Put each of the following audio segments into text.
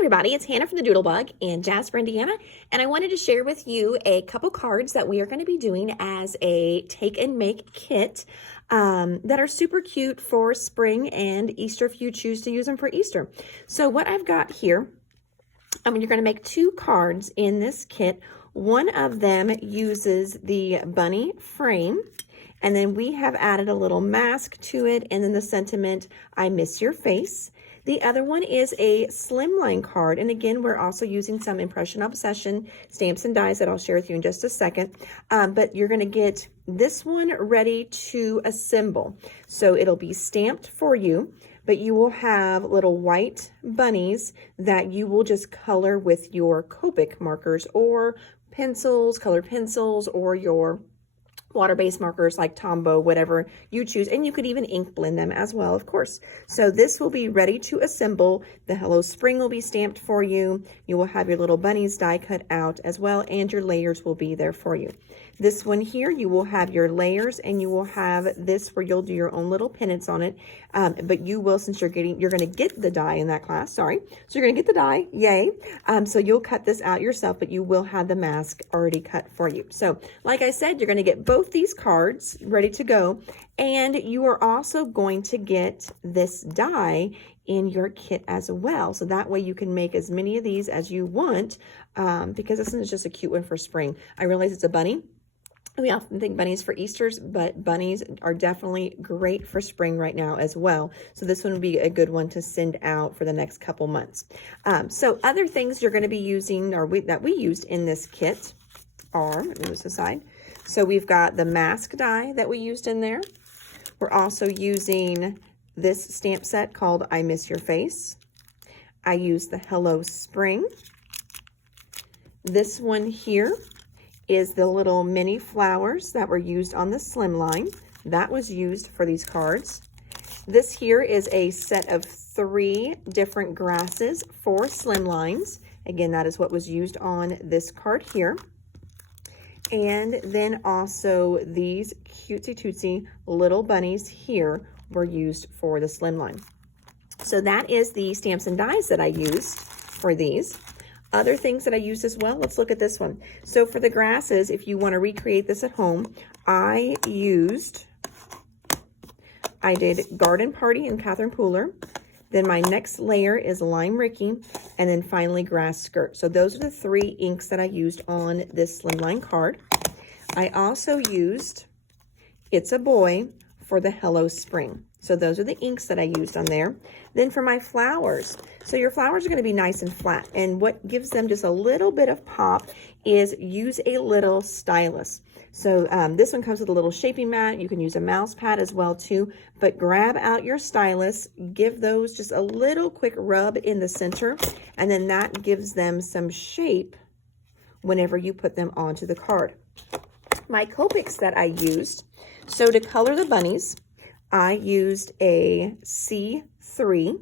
everybody, it's Hannah from the Doodlebug in Jasper, Indiana, and I wanted to share with you a couple cards that we are going to be doing as a take and make kit that are super cute for spring and Easter if you choose to use them for Easter. So what I've got here, you're going to make two cards in this kit. One of them uses the bunny frame, and then we have added a little mask to it, and then the sentiment, I miss your face. The other one is a slimline card, and again, we're also using some Impression Obsession stamps and dies that I'll share with you in just a second, but you're going to get this one ready to assemble. So it'll be stamped for you, but you will have little white bunnies that you will just color with your Copic markers or pencils, colored pencils, or your water-based markers like Tombow, whatever you choose, and you could even ink blend them as well, of course. So this will be ready to assemble. The Hello Spring will be stamped for you. You will have your little bunnies die cut out as well, and your layers will be there for you. This one here, you will have your layers, and you will have this where you'll do your own little pennants on it. But you will, since you're going to get the die in that class, so you're going to get the die, yay. So you'll cut this out yourself, but you will have the mask already cut for you. So like I said, you're going to get both these cards ready to go, and you are also going to get this die in your kit as well. So that way you can make as many of these as you want, because this is just a cute one for spring. I realize it's a bunny. We often think bunnies for Easters, but bunnies are definitely great for spring right now as well. So this one would be a good one to send out for the next couple months. So other things you're going to be using, or that we used in this kit are, let me move this aside. So we've got the mask die that we used in there. We're also using this stamp set called I Miss Your Face. I used the Hello Spring. This one here is the little mini flowers that were used on the slimline. That was used for these cards. This here is a set of 3 different grasses for slimlines. Again, that is what was used on this card here. And then also these cutesy tootsy little bunnies here were used for the slimline. So that is the stamps and dies that I used for these. Other things that I used as well, let's look at this one. So for the grasses, if you want to recreate this at home, I did Garden Party and Catherine Pooler. Then my next layer is Lime Ricky, and then finally Grass Skirt. So those are the 3 inks that I used on this slimline card. I also used It's a Boy for the Hello Spring. So those are the inks that I used on there. Then for my flowers, so your flowers are going to be nice and flat, and what gives them just a little bit of pop is use a little stylus. So this one comes with a little shaping mat. You can use a mouse pad as well too, but grab out your stylus, give those just a little quick rub in the center, and then that gives them some shape whenever you put them onto the card. My Copics that I used, so to color the bunnies, I used a C3,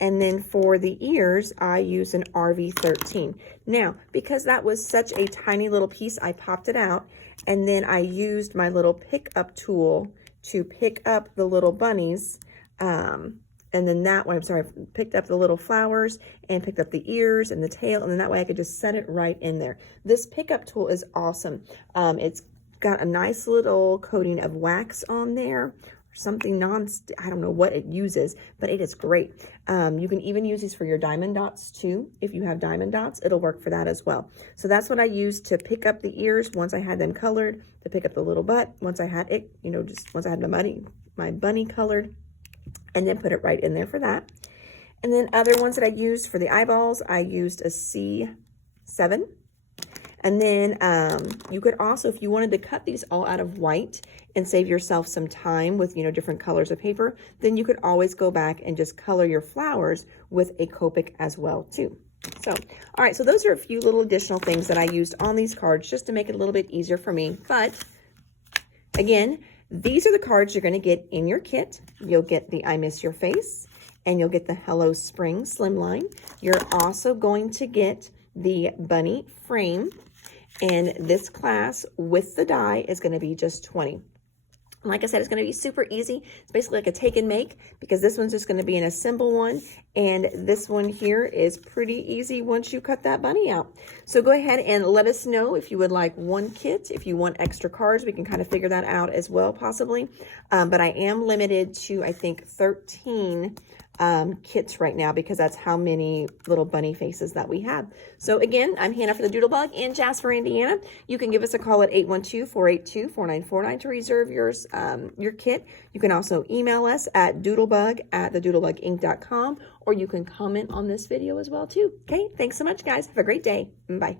and then for the ears, I used an RV13. Now, because that was such a tiny little piece, I popped it out, and then I used my little pick-up tool to pick up the little bunnies, and then that way, I picked up the little flowers and picked up the ears and the tail, and then that way I could just set it right in there. This pickup tool is awesome. It's got a nice little coating of wax on there, something I don't know what it uses, but it is great. You can even use these for your diamond dots too. If you have diamond dots, it'll work for that as well. So that's what I used to pick up the ears once I had them colored, to pick up the little butt once I had it, just once I had my bunny colored, and then put it right in there for that. And then other ones that I used for the eyeballs, I used a C7. And then you could also, if you wanted to cut these all out of white and save yourself some time with, different colors of paper, then you could always go back and just color your flowers with a Copic as well too. So, all right, so those are a few little additional things that I used on these cards just to make it a little bit easier for me. But again, these are the cards you're going to get in your kit. You'll get the I Miss Your Face, and you'll get the Hello Spring Slimline. You're also going to get the bunny frame, and this class with the die is going to be just $20. Like I said, it's going to be super easy. It's basically like a take and make, because this one's just going to be an assemble one. And this one here is pretty easy once you cut that bunny out. So go ahead and let us know if you would like one kit. If you want extra cards, we can kind of figure that out as well, possibly. But I am limited to, I think, 13 kits right now, because that's how many little bunny faces that we have. So again, I'm Hannah for the Doodlebug in Jasper, Indiana. You can give us a call at 812-482-4949 to reserve yours, your kit. You can also email us at doodlebug@thedoodlebuginc.com, or you can comment on this video as well too. Okay, thanks so much, guys. Have a great day. Bye.